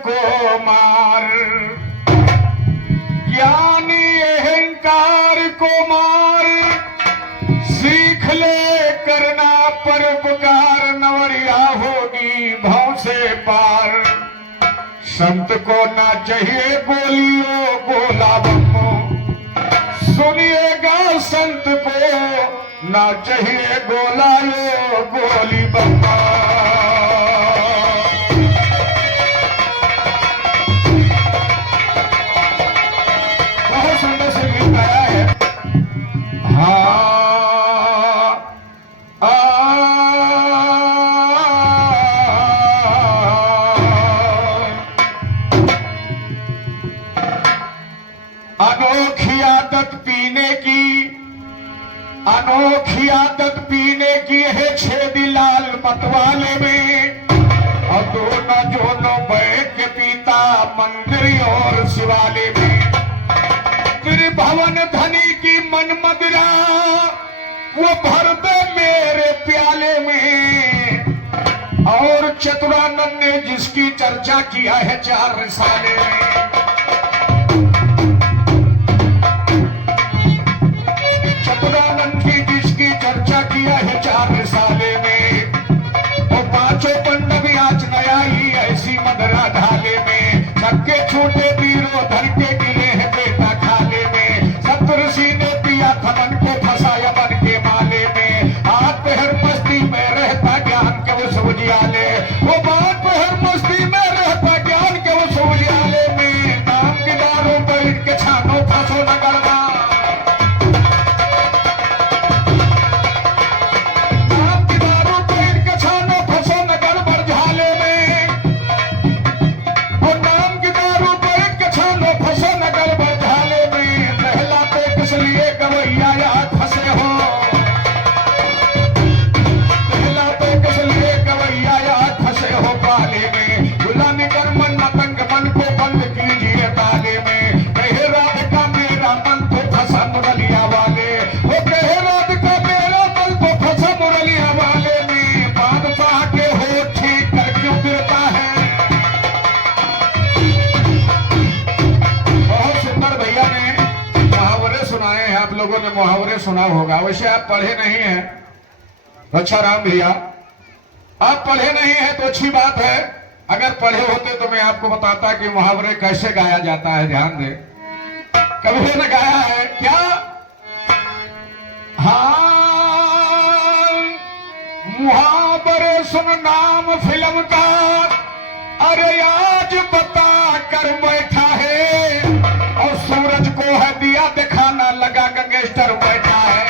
को मार, ज्ञानी अहंकार को मार, सीख ले करना परोपकार, नवरिया होगी भाव से पार। संत को ना चाहिए बोलियो गोला बम्मो, सुनिएगा संत को ना चाहिए गोला यो गोली बम्मा। बहुत सुंदर से गीत गाया है। हाँ अनोखी आदत पीने की, अनोखी आदत पीने की है छेदी लाल मतवाले में, और दोनों बैठ के पीता मंदिर और शिवालय में। त्रिभुवन धनी की मन मदिरा वो भर दे मेरे प्याले में, और चतुरानंद ने जिसकी चर्चा किया है 4 रिसाले में। चतुरानंद की जिसकी चर्चा किया है 4 रिसाले में, और 5 पंडव आज नया ही ऐसी मदरा ढाले में। सबके छोटे वीरों धर के गिरे हैं बेटा खाले में, सप्तऋषि ने पिया था मन को फंसाया बन के माले में। हाथ पैर मस्ती में रहता ज्ञान के वो उजियाले, वो बात पैर मस्ती में रहता ज्ञान के वो उजियाले में। नाम के दारों पर इनके छानो फंसो न करना, लोगों ने मुहावरे सुना होगा। वैसे आप पढ़े नहीं हैं अच्छा राम भैया, आप पढ़े नहीं हैं तो अच्छी बात है। अगर पढ़े होते तो मैं आपको बताता कि मुहावरे कैसे गाया जाता है। ध्यान दे, कभी ने गाया है क्या? हाँ, मुहावरे सुन नाम फिल्म का, अरे आज बता कर बैठा है, और सूरज को है दिया दिखाना लगा गैंगस्टर बैठा है।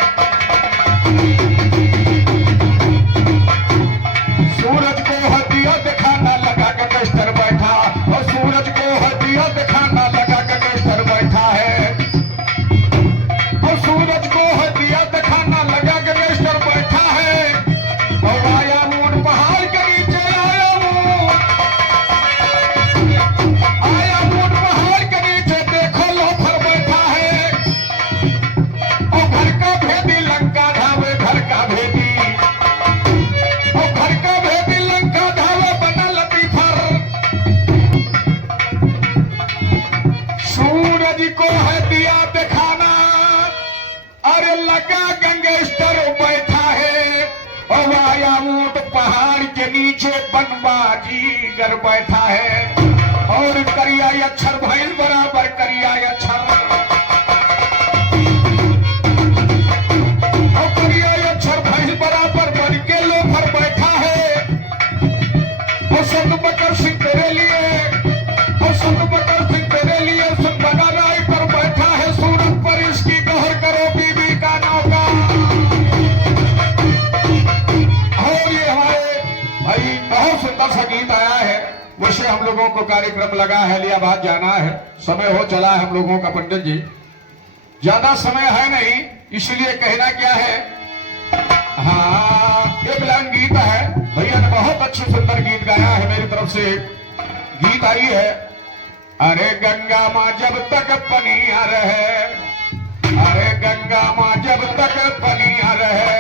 सूरज को है दिया दिखाना लगा गैंगस्टर बैठा, और सूरज को है दिया दिखाना लगा गैंगस्टर बैठा है, और सूरज को है दिया दिखाना लगा गैंगस्टर बैठा है। और आया ऊंट पहाड़ के नीचे, आया ऊंट पहाड़ के नीचे, देखो लोफर बैठा है, और घर का भेदी लंका ढावे, घर का भेदी, और घर का भेदी लंका ढावे बना लतीफर। सूरज को है दिया दिखाना, अरे लगा गैंगस्टर बैठा है, और आया ऊंट पहाड़ के नीचे बनबाजी कर बैठा है, और करिया अक्षर भैंस बराबर करिया अक्षर, और करिया अक्षर भैंस बराबर बन के लोफर बैठा है, और संत बकर सिंह तेरे लिए, और संत बकर सिंह तेरे लिए सुन बना राय पर बैठा है, सूरत पर इसकी गौर करो बीबी का नौका। और ये हमारे भाई बहुत सुंदर सा गीत आया है। वैसे हम लोगों को कार्यक्रम लगा है, इलाहाबाद जाना है, समय हो चला है हम लोगों का। पंडित जी ज्यादा समय है नहीं, इसलिए कहना क्या है। हाँ, एक लाइन गीत है, भैया ने बहुत अच्छी सुंदर गीत गाया है। मेरी तरफ से गीत आई है। अरे गंगा माँ जब तक पनिया रहे, अरे गंगा माँ जब तक पनिया रहे,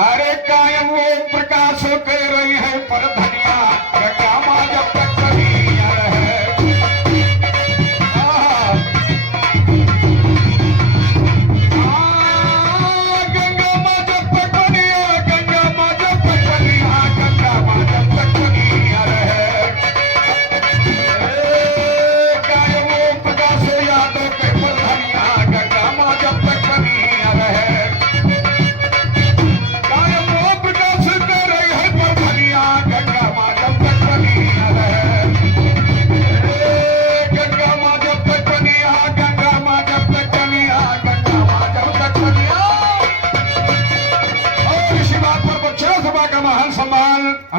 अरे कायम वो प्रकाश कर रही है पर धनिया, गंगा माँ जब तक पनिया रहे।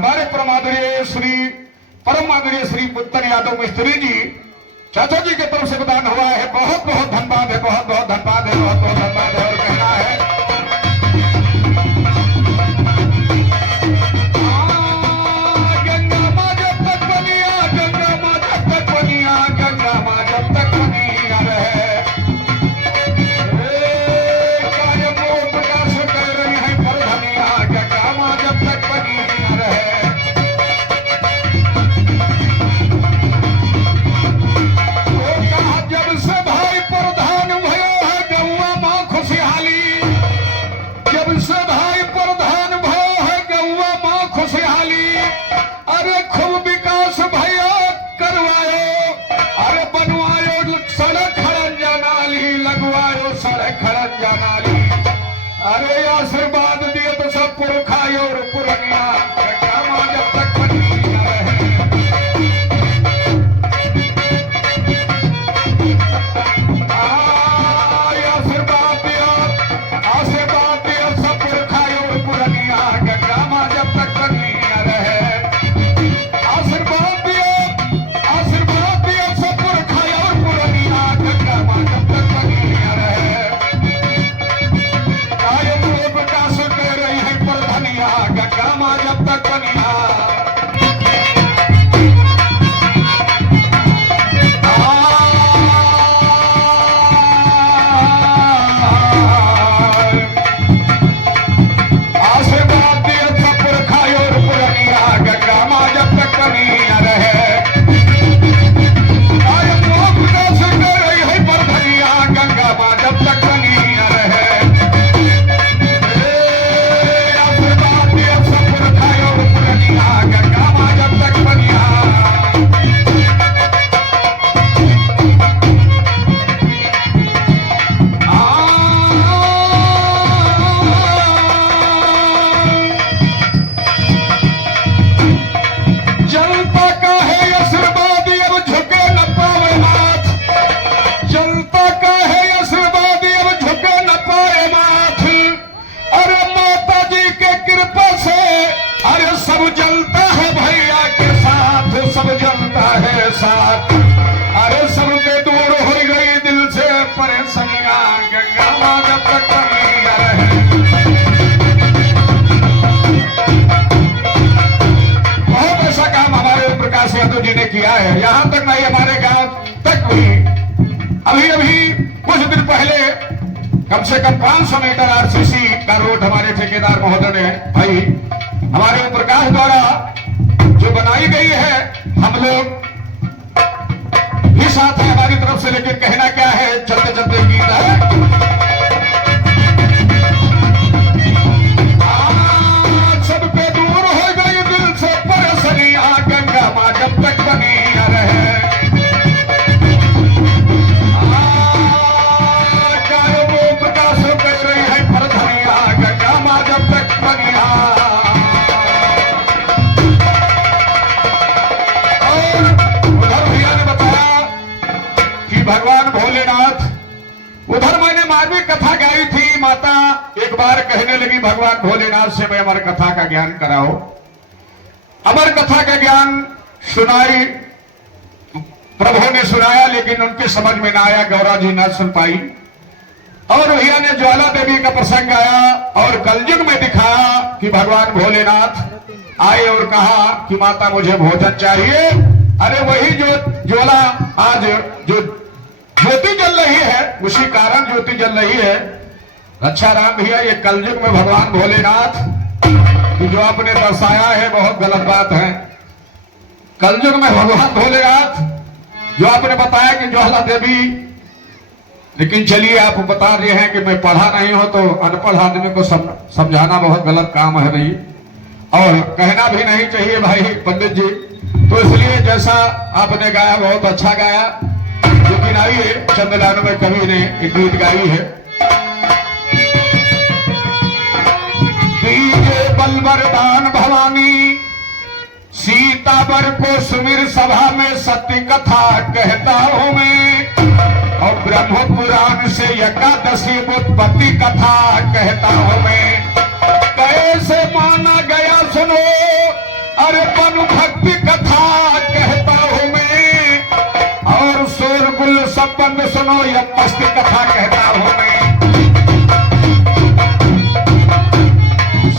हमारे परम आदरणीय श्री पुत्तर यादव मिस्त्री जी चाचा जी की तरफ से प्रदान हुआ है। बहुत बहुत धन्यवाद है, बहुत बहुत धन्यवाद है, बहुत बहुत धन्यवाद है। और कहना है गंगा माँ जब तक बनिया, गंगा माँ जब तक बनिया, गंगा माँ जब तक बनिया रहे। कायम वो प्रकाश कर रही है परधनिया, गंगा माँ जब तक बनिया रहे। अरे आशीर्वाद दिए तो सब पुरखाई और पुरनिया, गंगा माँ जब तक बनिया रहे। आशीर्वाद दिया सब पुरखाई और पुरनिया, गंगा माँ जब तक बनिया रहे। आशीर्वाद दिया सब पुरखाई और पुरनिया, गंगा माँ जब तक बनिया रहे। गंगा माँ जब तक बनिया। आशीर्वाद दिए सब पुरखाई और पुरनिया, गंगा माँ जब तक बनिया रहे। प्रकाश कर रही है परधनिया, गंगा माँ जब तक बनिया रहे। गंगा माँ जब तक बनिया। जनता का है आशीर्वाद अब झुके न पावे माथ, जनता का है आशीर्वाद अब झुके न पावे माथ। अरे माता जी के कृपा से अरे सब जलता है भैया के साथ, सब जलता है साथ। अरे सब पे दूर हो गई दिल से परेशानियां, गंगा माँ जब तक बनिया रहे। बहुत ऐसा काम हमारे प्रकाश यादव जी ने किया है। यहां तक नहीं, हमारे गांव तक भी अभी कुछ दिन पहले कम से कम 500 मीटर आरसीसी का रोड हमारे ठेकेदार महोदय ने भाई हमारे प्रकाश द्वारा जो बनाई गई है, हम लोग भी साथ है हमारी तरफ से। लेकिन कहना क्या है, चलते चलते गीत है। सब पे दूर हो गई दिल से परेशानियां, गंगा माँ जब तक बनिया रहे। चाहे वो प्रकाश कर रही है परधनिया, गंगा माँ जब तक बनिया। भगवान भोलेनाथ, उधर मैंने मार्मिक कथा गाई थी। माता एक बार कहने लगी भगवान भोलेनाथ से मैं अमर कथा का ज्ञान कराओ। अमर कथा का ज्ञान सुनाई, प्रभु ने सुनाया, लेकिन उनके समझ में ना आया, गौरा जी ना सुन पाई। और भैया ने ज्वाला देवी का प्रसंग आया और कलयुग में दिखाया कि भगवान भोलेनाथ आए और कहा कि माता मुझे भोजन चाहिए। अरे वही जो ज्वाला आज जो ज्योति जल रही है, उसी कारण ज्योति जल रही है। अच्छा राम भैया, ये कलयुग में भगवान भोलेनाथ जो आपने दर्शाया है बहुत गलत बात है। कलयुग में भगवान भोलेनाथ जो आपने बताया कि ज्वाला देवी, लेकिन चलिए आप बता रहे हैं कि मैं पढ़ा नहीं हूं, तो अनपढ़ आदमी को समझाना बहुत गलत काम है भाई, और कहना भी नहीं चाहिए भाई पंडित जी। तो इसलिए जैसा आपने गाया बहुत अच्छा गाया। लेकिन आइए चंद्रलाल में कवि ने एक गीत गाई है। दीजे बल वरदान भवानी, सीता वर को सुमिर सभा में सत्य कथा कहता हूं मैं, और ब्रह्म पुराण से एकादशी उत्पत्ति कथा कहता हूं मैं। कैसे माना गया सुनो अरे बन भक्ति कथा कहता हूं मैं, और शोरगुल सब बंद सुनो या मस्त कथा कहता हूं मैं।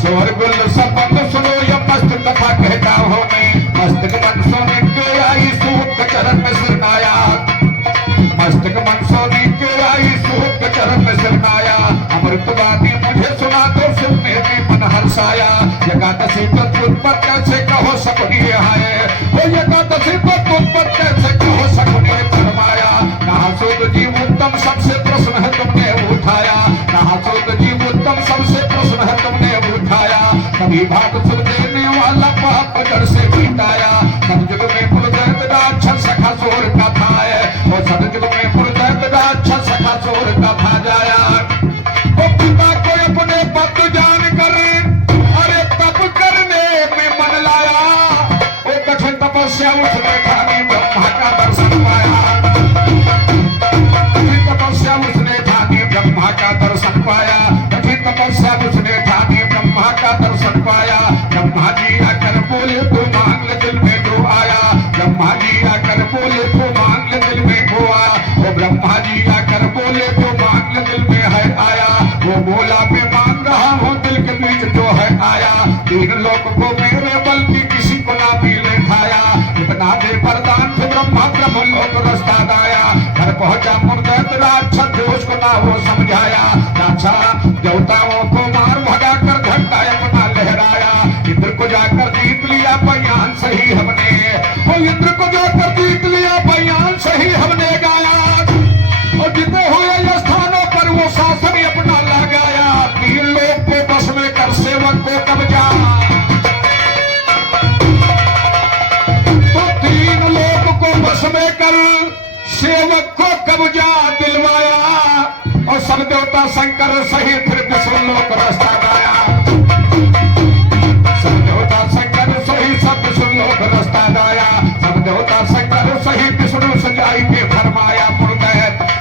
शोरगुल सब बंद सुनो या मस्त कथा कहता हूं मैं। मस्तक मन सोने के आई सूत के चरण में सिरनाया, मस्तक मन सोने के आई सूत के चरण में सिरनाया। अमृतवादी मुझे सुना तो सुनने में मन हर्षाया। एकादशी तत्पत कैसे कहो सपने आए, वो एकादशी तत्पत कैसे कहो सपने फरमाया। कहा सूद जीव उत्तम सबसे प्रश्न है तुमने उठाया, कहा सूद जीव उत्तम सबसे प्रश्न है तुमने उठाया। कभी भाग सुन देने वाला पाप जड़ से मिटाया। सतयुग में पुरुदैत राक्षस सखा सोर का था है, और सतयुग में पुरुदैत राक्षस सखा सोर का था जाया। वो पिता को अपने पद जान कर अरे तप करने में मन लाया। वो कठिन तपस्या उसने ठानी ब्रह्मा का दर्शन पाया, कठिन तपस्या उसने ठानी ब्रह्मा का दर्शन पाया, कठिन तपस्या उसने ठानी ब्रह्मा का दर्शन पाया। ब्रह्मा जी आकर बोले तो मांग ले दिल में जो आया, ब्रह्मा जी आकर बोले तो मांग ले दिल में जो आया। वो ब्रह्मा जी आकर बोले तो मांग ले दिल में है आया। वो बोला मैं मांग रहा हूँ दिल के बीच जो है आया। तीन लोक को मेरे बल की किसी को ना भी ले खाया। इतना दे वरदान थे ब्रह्मा ब्रह्म लोक रास्ता गाया। घर पहुंचा मुर्दैत राक्षस थे उसको ना वो समझाया। राक्षस देवताओं को मार भगा कर घंटा अपना लहराया। इंद्र को जाकर जीत लिया बयान सही हमने, वो इंद्र को जाकर जीत लिया बयान सही हमने गाया। और जितने हुए स्थानों पर वो शासन अपना लगाया। तीन लोग को बस में कर सेवक को कब्जा, तो तीन लोग को बस में कर सेवक को कब्जा दिलवाया। और सब देवता शंकर सहित फिर विष्णु लोक रास्ता गाया। सब देवता शंकर सहित सब विष्णु लोक रास्ता गाया। सब देवता शंकर सहित विष्णु सजाई के फरमाया।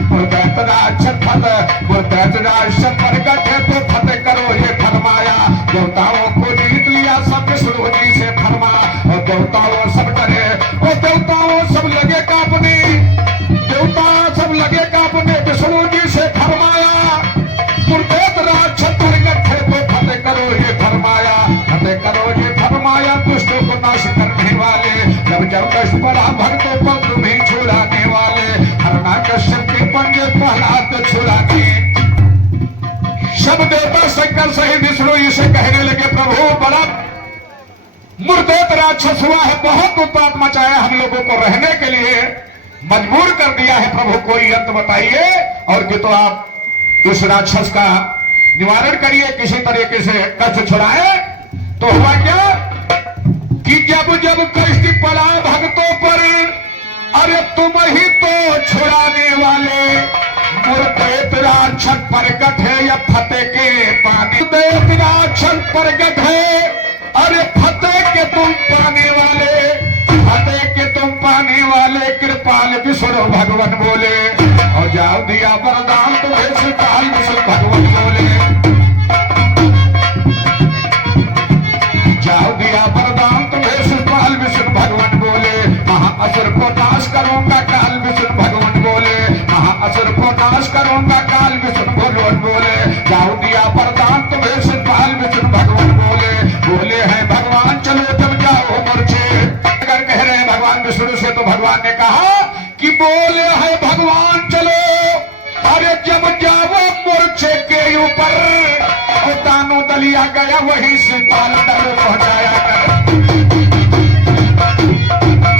मुर्दैत राक्षस फत, मुर्दैत राक्षस प्रगट है तो फतेह करो ये फरमाया। देवताओं को जीत लिया सब विष्णु जी से फरमा। और देवताओं सब डरे, और देवताओं सब लगे कांपने, देवता सब लगे कांपने विष्णु जी से फरमाया। मुर्दैत राक्षस प्रगट है तो फतेह करो ये फरमाया, फतेह करो ये फरमाया। दुष्टों को नाश करने वाले, जब जब कष्ट पड़ा भक्तों को तुम्हें छुड़ाने वाले। हिरण्यकश्यप के पंजे प्रहलाद छुड़ाने। सब देवता शंकर सहित विष्णु इसे कहने लगे प्रभु बड़ा मुर्दैत राक्षस हुआ है, बहुत उत्पात मचाया हम लोगों को रहने के लिए मजबूर कर दिया है। प्रभु कोई अंत बताइए और कि तो आप उस राक्षस का निवारण करिए, किसी तरीके से कष्ट छुड़ाए। तो हुआ क्या कि जब जब कष्ट पड़ा भक्तों पर, अरे तुम ही तो छुड़ाने वाले। मुर्दैत राक्षस प्रगट है या फतेह के पाने, मुर्दैत राक्षस प्रगट है अरे फतेह के तुम पाने वाले, फतेह के तुम पाने वाले। कृपाल विष्णु भगवान बोले, और जाओ दिया वरदान तुम्हें कृपाल विष्णु भगवान बोले। जाओ दिया वरदान तुम्हें कृपाल विष्णु भगवान बोले। महाअसुर को नाश करूंगा काल विष्णु भगवान बोले, महाअसुर को नाश करूंगा काल विष्णु भगवान बोले। जाओ दिया वरदान तुम्हें कृपाल विष्णु भगवान बोले। बोले हैं भगवान चलो जब जाओ मूर्छे, अगर कह रहे हैं भगवान विष्णु से तो भगवान ने कहा कि बोले है भगवान चलो, अरे जब जाओ मूर्छे के ऊपर। और दानो दलिया गया वही से ताल दल पहुंचाया कर।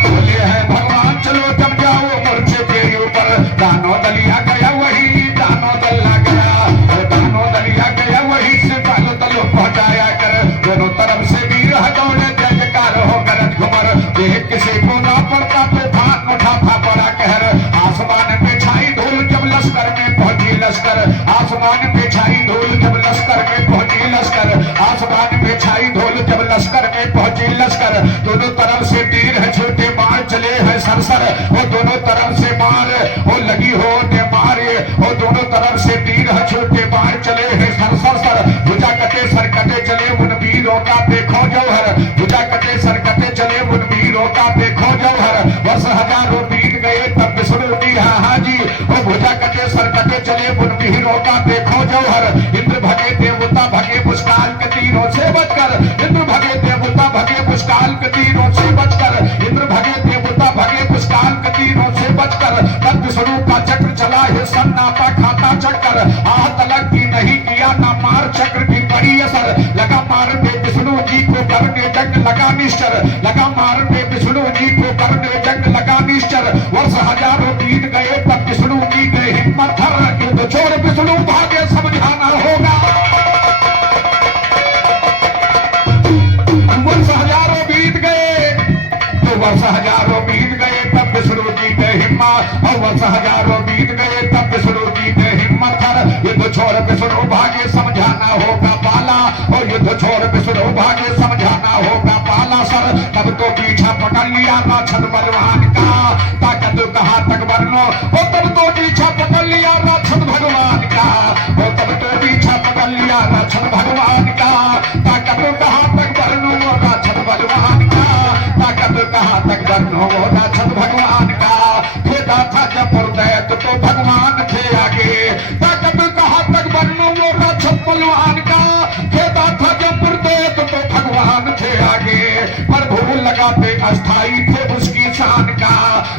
बोले है भगवान चलो जब जाओ मूर्छे के ऊपर। दानो दलिया गया वही दानो दल्ला गया, और दानो दलिया गया वही से ताल दल पहुंचाया कर। दोनों तरफ से वीर दौड़े जय जयकार हो गरज घुमर। देख किसी को ना पड़ता तूफान उठा था बड़ा कहर। आसमान में छाई धूल जब लश्कर में पहुंची लश्कर, आसमान में छाई धूल जब लश्कर में पहुंची लश्कर, आसमान में छाई धूल जब लश्कर में पहुंची लश्कर। दोनों तरफ से तीर है छोटे बाण चले हैं सरसर, वो दोनों तरफ से मार वो लगी हो ने मारे। वो दोनों तरफ से तीर है छोटे बाण चले हैं सरसर सर। भुजा कटे सर कटे चले उन वीरों का देखो जौहर। भुजा कटे सरकते चले उन वीरों का देखो जौहर। वर्ष हजारों बीत गए तब विष्णु जी हाजी, वो भुजा कटे सरकते चले उन वीरों का देखो जौहर। इंद्र भगे देवता भगे पुष्काल के तीरों से बचकर, इंद्र भगे देवता भगे पुष्काल के तीरों से बचकर, इंद्र भगे देवता भगे पुष्काल के तीरों से बचकर। तब विष्णु का चक्र चला है सन्नाटा खाता चक्कर। आहत लग की नहीं किया ना मार चक्र की बड़ी असर। लगा मारने विष्णु जी को करने जंग लगा निश्चर, लगा मारने विष्णु जी को करने जंग लगा निश्चर। वर्ष हजारों बीत गए तब विष्णु जी के हिम्मत हर, युद्ध छोड़ विष्णु भागे समझाना होगा। वर्ष हजारों बीत गए तो वर्ष हजारों बीत गए तब विष्णु जी के हिम्मत, और वर्ष हजारों बीत गए तब विष्णु जी के हिम्मत हर। युद्ध छोड़ विष्णु भागे समझाना होगा पाला, और युद्ध छोड़ विष्णु भागे समझाना होगा पाला सर। तब तो पीछा पकड़ लिया राक्षस बलवान का, ताकत कहाँ तक वर्णो, वो तब तो पीछा पकड़ लिया राक्षस भगवान का, वो तब तो पीछा पकड़ लिया राक्षस भगवान का। ताकत कहाँ तक वर्णो वो राक्षस भगवान का, ताकत कहाँ तक वर्णो वो राक्षस भगवान का। भेदा था जब दैत तो भगवान थे आगे, ताकत कहाँ तक वर्णो वो राक्षस बलवान का। भेदा था जब दैत तो भगवान थे आगे, पर भूल लगाते अस्थाई थे उसकी शान का,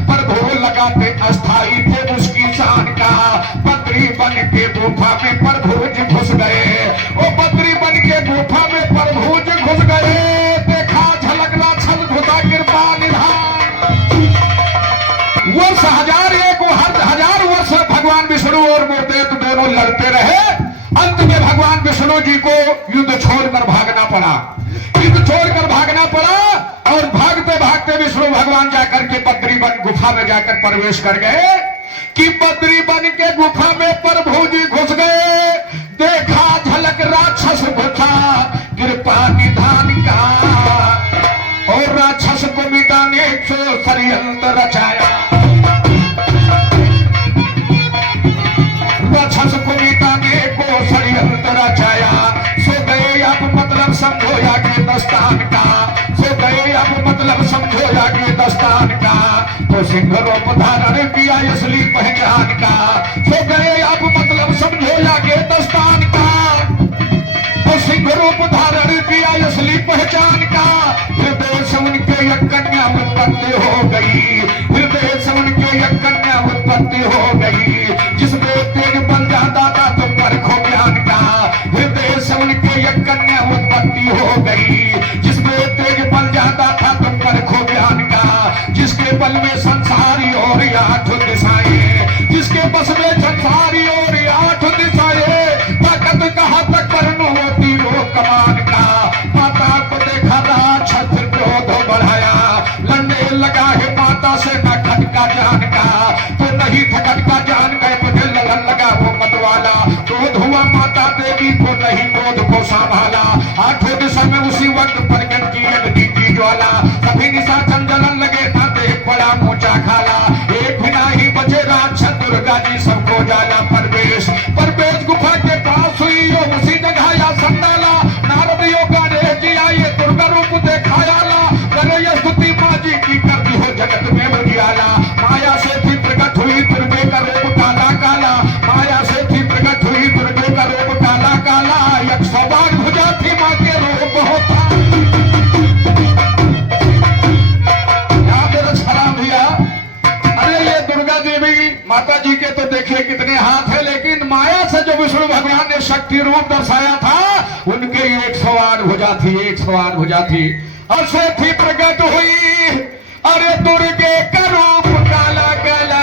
पर भूल लगाते अस्थाई थे उसकी शान का। बद्री बन के गुफा में प्रभुज घुस गए, ओ बद्री बन के गुफा में प्रभुज घुस गए। देखा झलक राक्षस घुसा कृपा निधान। वर्ष हजार एक हजार वर्ष भगवान विष्णु और मूर्देव दोनों लड़ते रहे। अंत में भगवान विष्णु जी को युद्ध छोड़कर भागना पड़ा, युद्ध छोड़कर भागना पड़ा। और भागते भागते विष्णु भगवान जाकर के बद्री वन गुफा में जाकर प्रवेश कर गए कि बद्री वन के गुफा में प्रभु जी घुस गए। देखा झलक राक्षस घुसा कृपा निधान का, और राक्षस को मिटाने को षड्यंत्र रचाया, राक्षस को मिटाने को षड्यंत्र रचाया। सो गए अब मतलब समझो आगे दस्तान का, सो गए अब मतलब समझो आगे दस्तान का। तो सिंह रूप धारण किया असली पहचान का, सो गए अब मतलब समझो आगे दस्तान का। तो सिंह रूप धारण किया असली पहचान का। हृदय से उनके एक कन्या उत्पत्ति हो गई, हृदय से उनके एक कन्या उत्पत्ति हो गई। जिसमें तेज बन जाता था तो परखो ज्ञान का, हृदय से उनके एक कन्या उत्पत्ति हो गई। जिसमें तेज बन जाता था तो परखो ज्ञान का, जिसके बल में संसारी और आठ दिशाएं, जिसके बस में संसारी और आठ दिशाएं। ताकत कहाँ तक वर्णो होती रो कमान का। माता को देखा राक्षस क्रोध बढ़ाया, लड़ने लगा है माता से न खटका जान का। तो नहीं था खटका जान गए मुझे लगन लगा वो मतवाला। क्रोध हुआ माता देवी को नहीं क्रोध को संभाला। आठों दिशा में उसी वक्त प्रकट की अग्नि की ज्वाला। सभी निशा जलन लगे ना देख बड़ा मोचा खाला। एक भी नहीं बचे राक्षस दुर्गा जी सबको जाला परवेश। परवेश गुफा के पास हुई और उसी जगह या संडाला। नारद योगा ने जी आइए दुर्गा रूप देखाया ला। करे स्तुति माँ जी की करती हो जगत में उजियाला। माया से थी प्रकट हुई दुर्गे का रूप काला काला, माया से थी प्रकट हुई दुर्गे का रूप काला काला। 108 भुजा थी माँ के रूप होता। माता जी के तो देखिए कितने हाथ है, लेकिन माया से जो विष्णु भगवान ने शक्ति रूप दर्शाया था उनके 108 भुजा थी, 108 भुजा थी। और से थी प्रकट हुई अरे दुर्गे का रूप काला काला,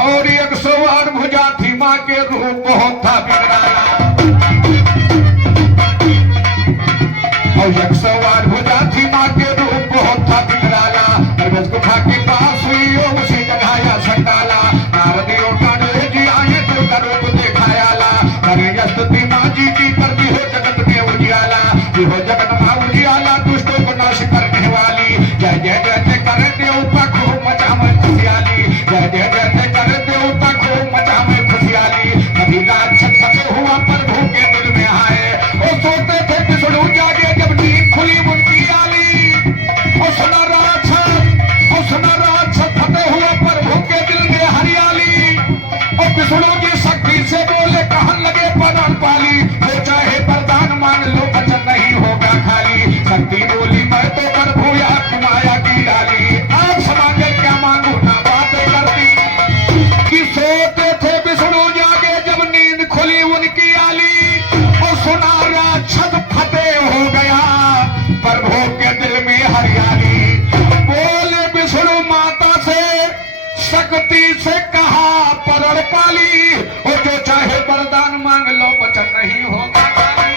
और 108 भुजा थी माँ के रूप होता बिगड़ाला। और 108 भुजा थी माँ के रूप होता बिगड़ाला। गुफा के पास हुई उसी जगह या संडाला। नारदियों का जी आए दुर्गा रूप दिखाया ला। करे स्तुति माँ जी की करती हो जगत में उजियाला। हो जगत माँ उजियाला दुष्टों को नाश करने वाली। जय जय जय जय कर देवता खूब मचा में खुशियाली। जय जय जय जय कर देवता खूब मचा में खुशियाली। कभी राक्षस फंसे हुआ प्रभु के दिल में आए। वो सोते थे विष्णु जागे जब नींद खुली शक्ति से कहा परण पाली, वो जो चाहे वरदान मांग लो वचन नहीं होगा खाली।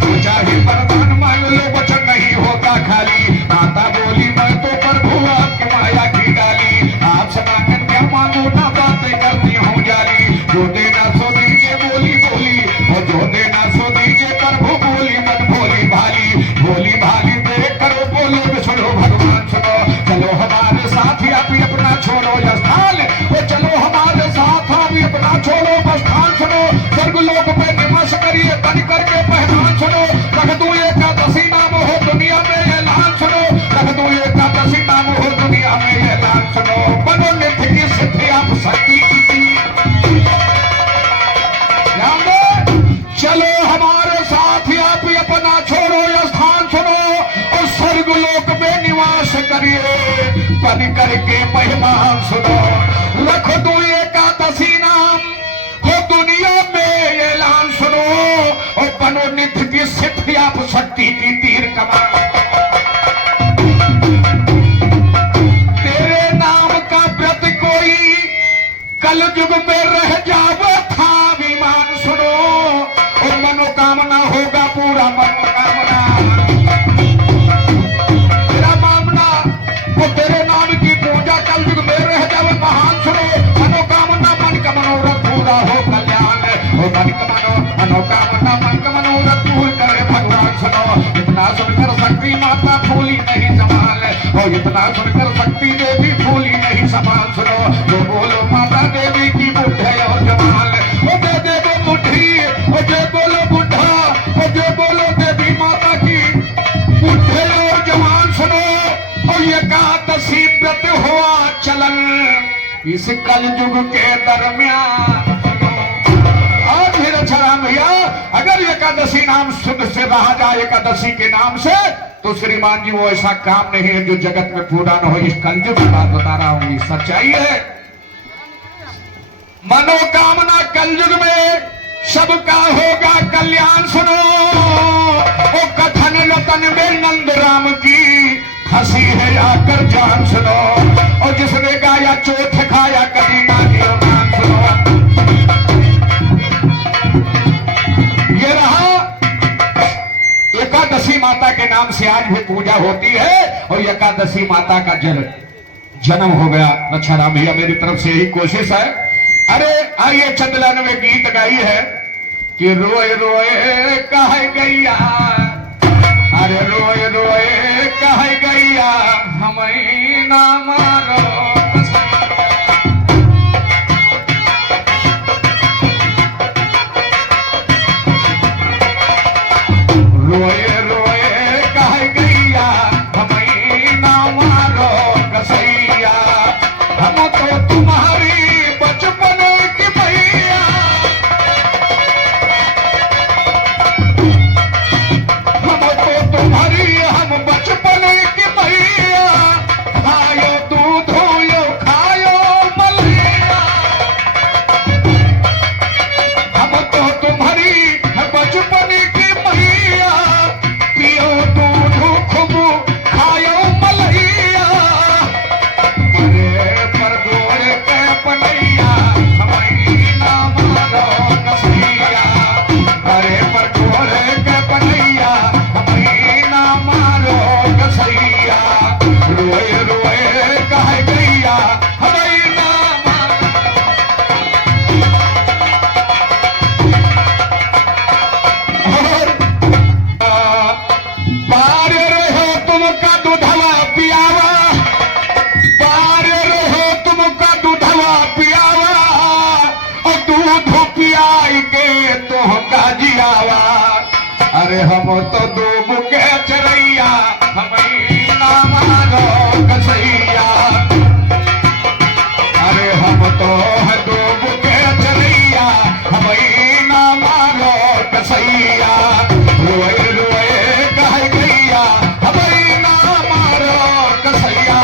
जो चाहे वरदान मांग लो वचन नहीं होगा खाली। माता बोली मैं तो प्रभु आपकी माया की डाली, आपसे मांगन क्या मांगू ना बातें करती हूँ जाली। जो देना सो दीजिए बोली बोली, और जो देना सो दीजिए प्रभु बोली मत भोली भाली। भोली भाली देख करो बोलो सुनो भगवान सुनो, चलो हमारे साथ या भी अपना छोड़ो स्थान, वो चलो हमारे साथ भी अपना छोड़ो स्थान सुनो। स्वर्ग लोक पे निवास करिए बन करके पहचान सुनो। रख दूं एकादशी नाम हो दुनिया में ऐलान सुनो, रख दूं एकादशी नाम हो दुनिया में ऐलान सुनो। बनो नित्य की सिद्धि आप शक्ति की, चलो हमारे साथ या भी अपना छोड़ो स्थान सुनो, और स्वर्ग लोक में निवास करिए बन करके महिमा सुनो। रख दो एकादशी नाम हो दुनिया में ऐलान सुनो, और बनो नित्य की सिद्धि आप शक्ति की तीर कमान। तेरे नाम का व्रत कोई कल युग में रह जावे था विमान सुनो, और मनोकामना होगा पूरा मनोकामना। तेरा मामला वो तेरे नाम की पूजा कल युग में रह जावे महान सुनो। मनोकामना मन का मनोरथ पूरा हो कल्याण, हो मन का मनोकामना मन का मनोरथ पूर्ण करे भगवान सुनो। इतना सुनकर शक्ति माता फूली नहीं संभाल, और इतना सुनकर शक्ति देवी फूली नहीं संभाल सुनो। तो बोलो माता देवी की बुद्धि और जमाल, वो दे दे दो मुट्ठी, वो जो बोलो बुढ़ा, वो जो बोलो देवी माता की बुद्धि और जवान सुनो। और एकादशी व्रत हुआ चलन इस कल युग के दरमियान। और फिर अच्छा राम भैया, अगर एकादशी नाम शुद्ध से रहा जाए एकादशी के नाम से, तो श्रीमान जी वो ऐसा काम नहीं है जो जगत में पूरा न हो। इस कलयुग की बात बता रहा हूं, सच्चाई है। मनोकामना कलयुग में सबका होगा कल्याण सुनो। ओ कथन रतन में नंद राम की हंसी है आकर जान सुनो, और जिसने गाया चोट खाया कभी मांगे मान सुनो। ये रहा एकादशी माता के नाम से आज भी पूजा होती है, और एकादशी माता का जन्म हो गया। अच्छा राम भैया मेरी तरफ से यही कोशिश है। अरे आइए चंदलन में गीत गाई है कि रोए रोए कह गैया, अरे रोए रोए कह गैया हमें ना मारो। रोए रोए कह गैया हमें ना मारो कसैया, हम तो तुम्हारी बचपन की भैया। हम तो तुम्हारी हम बचपन की भैया, खायो दूध यो खायो मलैया। हम तो तुम्हारी बचपन की भैया, पियो दूध खूब खायो मलैया। अरे पर गोर के पलैया हमें ना मारो कसैया, अरे पर गोर के पलैया हमें ना मारो कसैया। रोए रोए कह गैया हमें ना मारो। बार रहो तुमका दूधवा पियावा, बार रहो तुमका दूधवा पियावा, और दूध पियाई के तुमका जियावा। अरे हम तो डूब के चरैया हमें ना मारो कसैया, अरे हम तो है डूब के चरैया हमें ना मारो कसैया। रोए रोए कह गैया हमें ना मारो कसैया।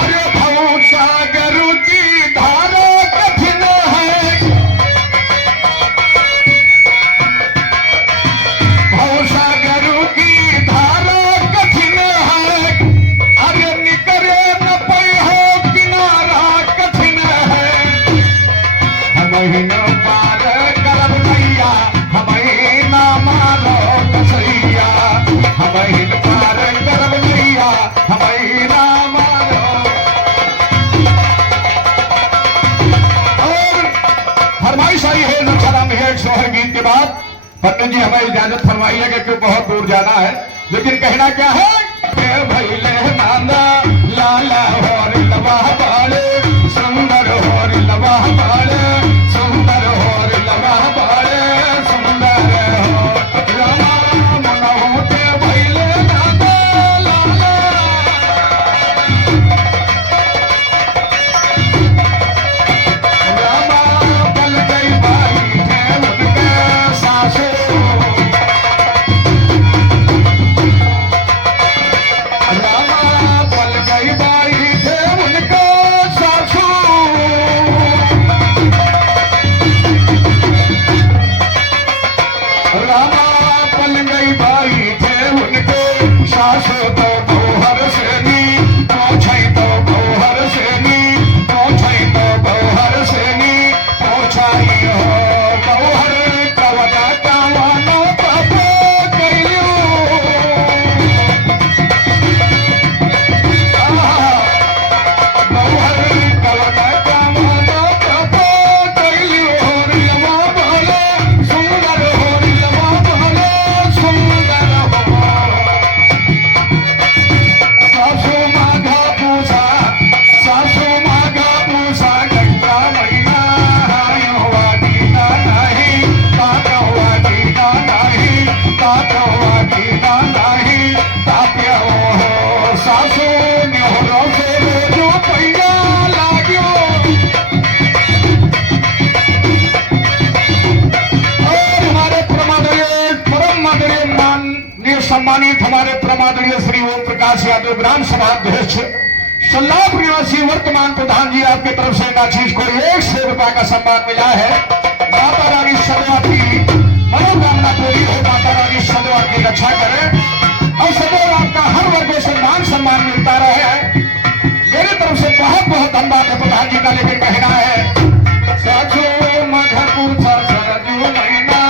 अरे भव सागर की धारा कठिन पार करब नैया हमें ना मारो कसैया हमें पार करब नैया हमें ना मारो। और फरमाइश आई है नक्शा में है सोहर गीत के बाद पंडित जी हमें इजाजत फरमाइए कि क्यों बहुत दूर जाना है, लेकिन कहना क्या है भैले नाना लाला होर लवा बाले सुंदर होर लवा बाले सुंदर होर लवा बाले सुंदर हो राम मनहु के भैले नाना लाला रामा बल गई बाई है उनके सासू सम्मानित हमारे परमादरणीय श्री ओम प्रकाश यादव ग्राम सभा अध्यक्ष सल्लाप निवासी वर्तमान प्रधान जी आपकी तरफ से नाचीज को 100 रुपए का सम्मान मिला है। माता रानी सदैव की मनोकामना पूरी हो, माता रानी सदैव की रक्षा करे और सदैव आपका हर वर्गों से मान सम्मान मिलता रहे। मेरी तरफ से बहुत बहुत धन्यवाद है प्रधान जी का, लेकिन कहना है साधु मधुपुर सरजू महीना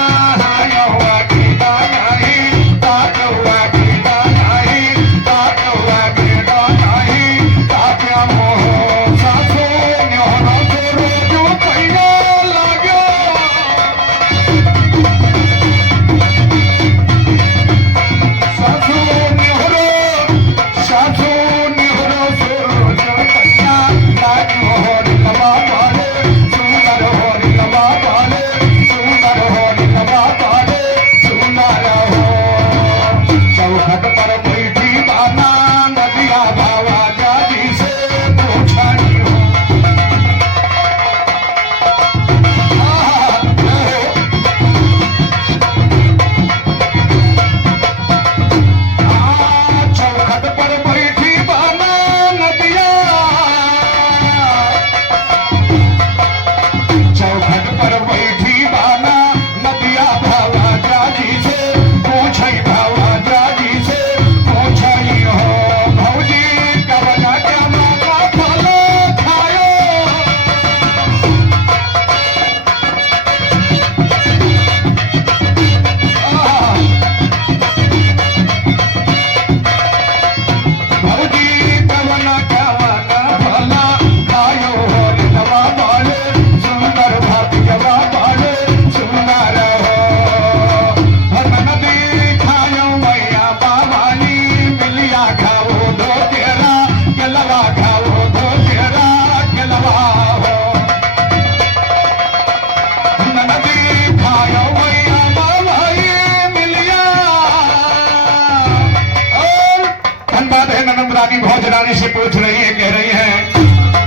रानी से पूछ रही है, कह रही है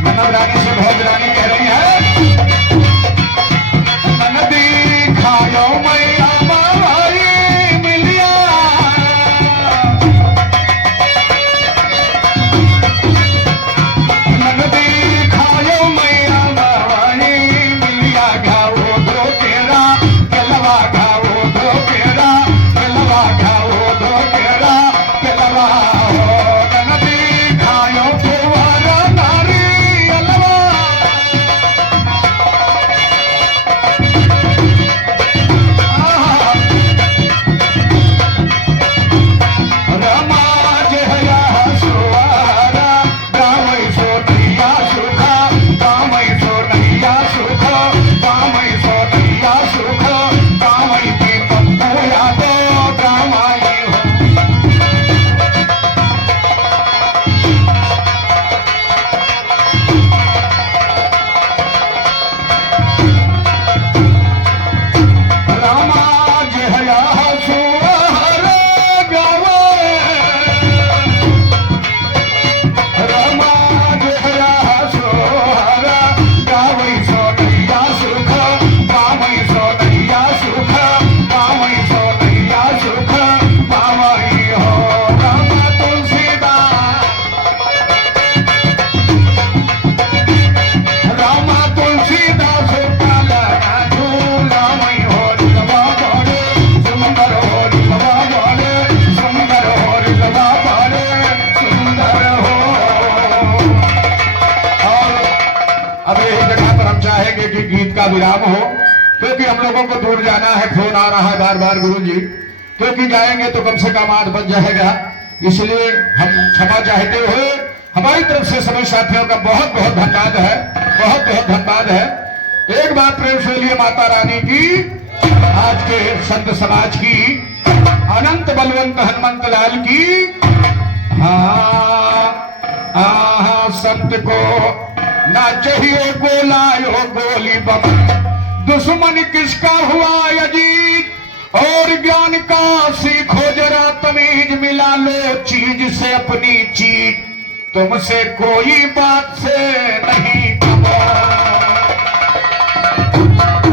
ननद रानी से भोज रानी कह रही है ननदी खायो मैया बाबाई मिलिया ननदी खायो मैया बाबाई मिलिया घाओ दो तेरा गलवा घाओ दो तेरा गलवा घाओ दो तेरा गलवा हो ननदी खायो फुवारा विराम हो, क्योंकि हम लोगों को दूर जाना है। फोन आ रहा है बार बार गुरु जी, क्योंकि जाएंगे तो कम से कम 8 बज जाएगा। इसलिए हम क्षमा चाहते हुए हमारी तरफ से सभी साथियों का बहुत बहुत धन्यवाद है, बहुत बहुत धन्यवाद है। एक बात प्रेम से लिए माता रानी की, आज के संत समाज की, अनंत बलवंत हनुमंत लाल की। हाँ संत को ना चाहिए गोलायो गोली बम, दुश्मन किसका हुआ अजीत, और ज्ञान का सीखो जरा तमीज, मिला लो चीज से अपनी चीज, तुमसे कोई बात से नहीं खबर।